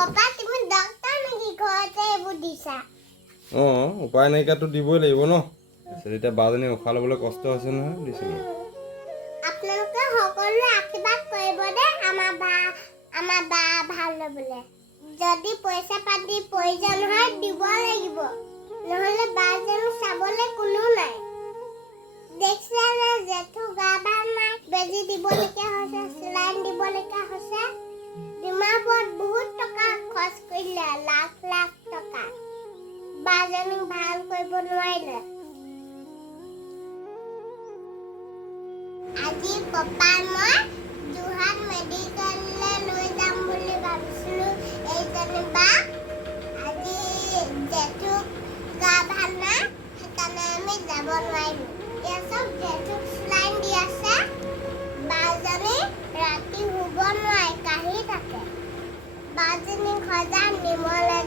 papa তুমি doctor নেকি ঘৰতে এইবোৰ দিছা অঁ উপায় নাইকিয়াতো দিবই লাগিব ন এতিয়া বাজনী উশাহ ল'বলৈ কষ্ট হৈছে নহয় দিছিলোঁ আপোনালোকে সকলোৱে আশীৰ্বাদ কৰিব দে আমাৰ বা ভাল হ'বলৈ যদি পইচা পাতি প্ৰয়োজন হয় দিব লাগিব নহ'লে বাজনী চাবলৈ কোনো নাই দেখিছে নে জেঠু গা ভাল নাই বেজি দিবলগীয়া হৈছে চিলাইন দিবলগীয়া হৈছে ডিমাপুৰত বহুত টকা খৰচ কৰিলে লাখ লাখ টকা বাজনীক ভাল কৰিব নোৱাৰিলে আজি পাপা মই যোৰহাট মেডিকেললৈ লৈ যাম বুলি ভাবিছিলোঁ এইজনী বা আজি জেঠু গা ভাল নাই সেইকাৰণে আমি যাব নোৱাৰিলোঁ এয়া চব জেঠুক চিলাইন দি আছে বাজনী ৰাতি শুব নোৱাৰে কাহি থাকে বাজনীক সজাই নিমলে